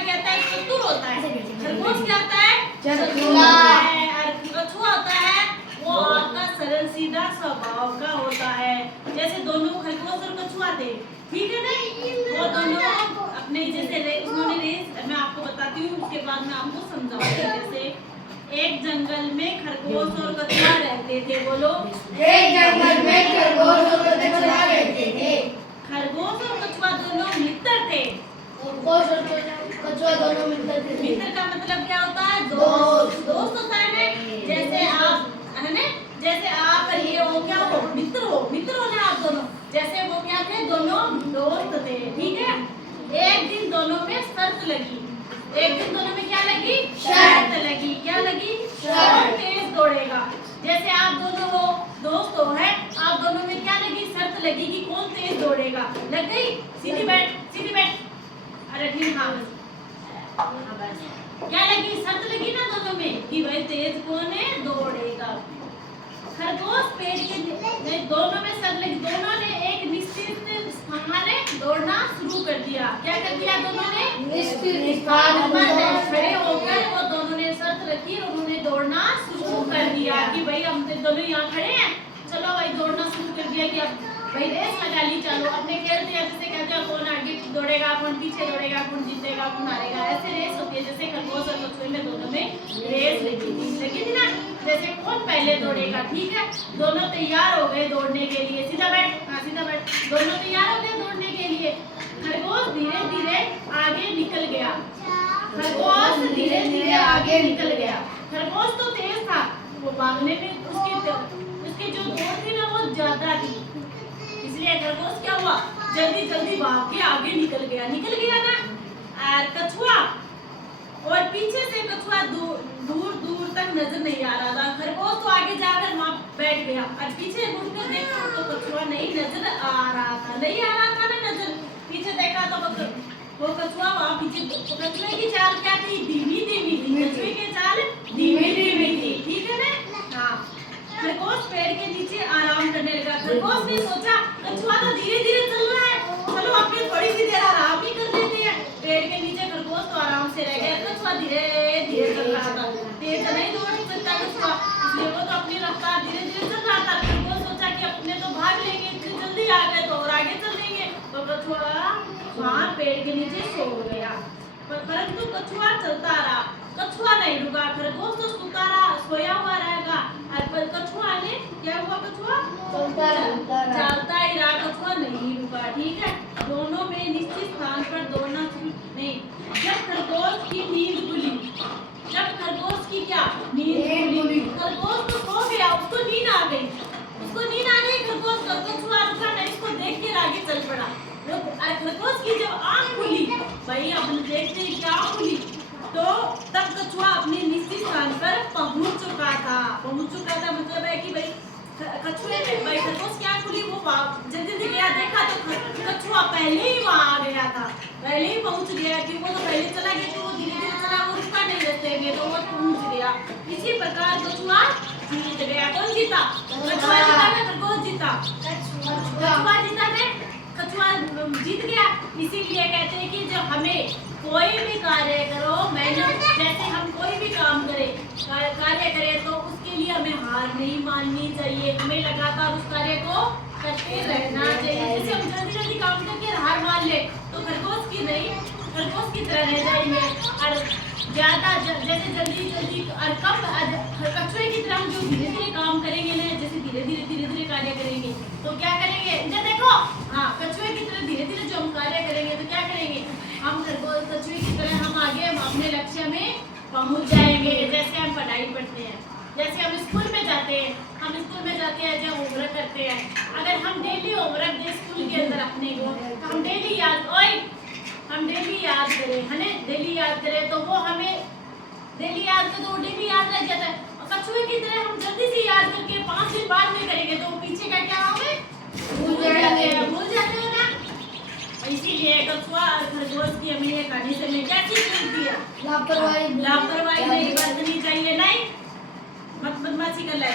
कहता है चतुर होता है, खरगोश क्या होता है चतुर। और कछुआ होता है वो आपका सरल सीधा स्वभाव का होता है। जैसे दोनों खरगोश और कछुआ थे, ठीक है ना, वो दोनों अपने जैसे उन्होंने रेस, मैं आपको बताती हूँ उसके बाद मैं आपको समझाऊंगी। जैसे एक जंगल में खरगोश और कछुआ रहते थे, बोलो एक जंगल में खरगोश और कछुआ रहते थे। खरगोश और कछुआ दोनों मित्र थे। खरगोश और कछुआ दोनों मित्र थे। मित्र का मतलब क्या होता है दोस्त, दोस्त होता है ना, जैसे आप है ना, जैसे आप ये हो क्या हो मित्र हो ना आप दोनों, जैसे वो क्या थे दोनों दोस्त थे, ठीक है। एक दिन दोनों में शर्त लगी, एक दिन दोनों में क्या लगी शर्त लगी, क्या लगी कौन तेज दौड़ेगा। जैसे आप दोनों हो दोस्त हो है, आप दोनों में क्या लगी शर्त लगी कि कौन तेज दौड़ेगा, लग गई सीधी बैठ अरे ठीक हाँ बस क्या लगी शर्त लगी ना दोनों में कि भाई तेज कौन है दौड़ेगा। खरगोश पेड़ के दोनों में शर्त लगी, दोनों ने एक निश्चित स्थान में दौड़ना शुरू कर दिया। क्या कर दिया दोनों ने निश्चित स्थान पर खड़े होकर वो दोनों ने शर्त रखी और उन्होंने दौड़ना शुरू कर दिया कि भाई हम दोनों यहाँ खड़े हैं, चलो भाई दौड़ना शुरू कर दिया कि अब भाई रेस लगा ली, चलो अपने खेलते हैं जैसे कहते हैं कौन आगे दौड़ेगा कौन पीछे दौड़ेगा कौन जीतेगा कौन हारेगा, ऐसे रेस होती है। जैसे खरगोश और कछुए में दोनों में रेस लगी थी ना, जैसे कौन पहले दौड़ेगा, ठीक है। दोनों तैयार हो गए दौड़ने के लिए, सीधा बैठ हाँ सीधा बैठ, दोनों तैयार हो गए दौड़ने के लिए। खरगोश धीरे धीरे आगे निकल गया, खरगोश धीरे धीरे आगे निकल गया। खरगोश तो तेज था, वो भागने में उसकी जो दौड़ थी ना वो ज्यादा थी, इसलिए खरगोश क्या हुआ जल्दी जल्दी भाग के आगे निकल गया ना। और कछुआ और पीछे से कछुआ दूर दूर तक नजर नहीं आ रहा था। खरगोश तो आगे जाकर वहां बैठ गया और पीछे मुड़कर देखा तो कछुआ नहीं नजर आ रहा था ना नजर। पीछे देखा तो वो कछुआ वहां पीछे, कछुए की चाल क्या थी धीमी थी, कछुए की चाल धीमी थी, ठीक है ना। हाँ खरगोश पेड़ के नीचे आराम करने लगा। खरगोश ने सोचा कछुआ तो धीरे धीरे चल रहा है, चलो अपने थोड़ी सी देर आराम ही कर लेते हैं। पेड़ के नीचे खरगोश तो आराम से रह गया, कछुआ धीरे धीरे चल रहा था, तेज नहीं दौड़ सकता कछुआ, इसलिए वो तो अपनी रफ्तार धीरे धीरे चल रहा था। खरगोश सोचा कि अपने तो भाग लेंगे, इतनी जल्दी आ गए तो और आगे चल लेंगे, तो कछुआ वहाँ पेड़ के नीचे सो गया। परंतु कछुआ चलता रहा, कछुआ नहीं रुका, खरगोश तो सोया हुआ रहेगा। कछुआ ने क्या हुआ, कछुआ चलता ही रहा, कछुआ नहीं रुका, ठीक है। दोनों में निश्चित स्थान पर दौड़ना नहीं। जब खरगोश की नींद खुली, जब खरगोश की क्या नींद खुली, खरगोश तो सो गया, उसको नींद आ गई, खरगोश का कछुआ रुका नहीं, इसको देख के आगे चल पड़ा। खरगोश की जब आँख खुली, भाई अब देखते हैं क्या खुली, तो तब कछुआ अपने निश्चित स्थान पर पहुंच चुका था मतलब है कि भाई कछुए ने भाई खरगोश क्या खुली, वो जल्दी गया, देखा तो कछुआ पहले ही वहां आ गया था, पहले ही पहुंच गया कि वो तो पहले चला गया, तो वो धीरे धीरे चला, वो रुका नहीं रहते में, तो वो पहुंच गया। इसी प्रकार कछुआ जीत गया। कौन जीता, कछुआ जीता ना खरगोश जीता, कछुआ जीता ने कछुआ जीत गया। इसीलिए कहते हैं कि जब हमें कोई भी कार्य करो, मेहनत, जैसे हम कोई भी काम कार्य करें तो उसके लिए हमें हार नहीं माननी चाहिए, हमें लगातार उस कार्य को करते रहना चाहिए। जैसे हम जल्दी जल्दी काम करके हार मान ले तो खरगोश की तरह रह जाएंगे, और ज्यादा जैसे जल्दी और कम कछुए की तरह हम जो धीरे धीरे काम करेंगे ना, जैसे धीरे धीरे कार्य करेंगे तो क्या करेंगे, इधर देखो, हाँ कछुए की तरह धीरे धीरे जो हम कार्य करेंगे तो क्या करेंगे, हम कछुए की तरह हम आगे अपने लक्ष्य में पहुंच जाएंगे। जैसे हम पढ़ाई पढ़ते हैं, जैसे हम स्कूल में जाते हैं जब होमवर्क करते हैं, अगर हम डेली होमवर्क दे स्कूल के अंदर अपने को, तो हम डेली याद करें, है ना, डेली याद करें तो वो हमें डेली याद करें तो वो डेली याद रह जाता है। और कछुए की तरह हम जल्दी से याद करके 5 दिन बाद में करेंगे तो वो पीछे का क्या होगा भूल जाते हो ना। इसीलिए कछुआ और खरगोश की हमें ये कहानी से हमें क्या चीज मिलती है, लापरवाही नहीं बरतनी चाहिए, नहीं मत बदमाशी कर ले,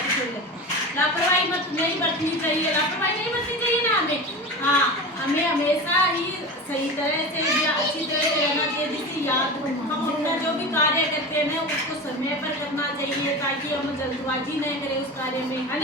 लापरवाही नहीं बरतनी चाहिए ना हमें। हाँ हमें हमेशा ही सही तरह से या अच्छी तरह से रहना चाहिए, जिससे याद हम अपना जो भी कार्य करते हैं ना उसको समय पर करना चाहिए ताकि हम जल्दबाजी न करें उस कार्य में, है ना।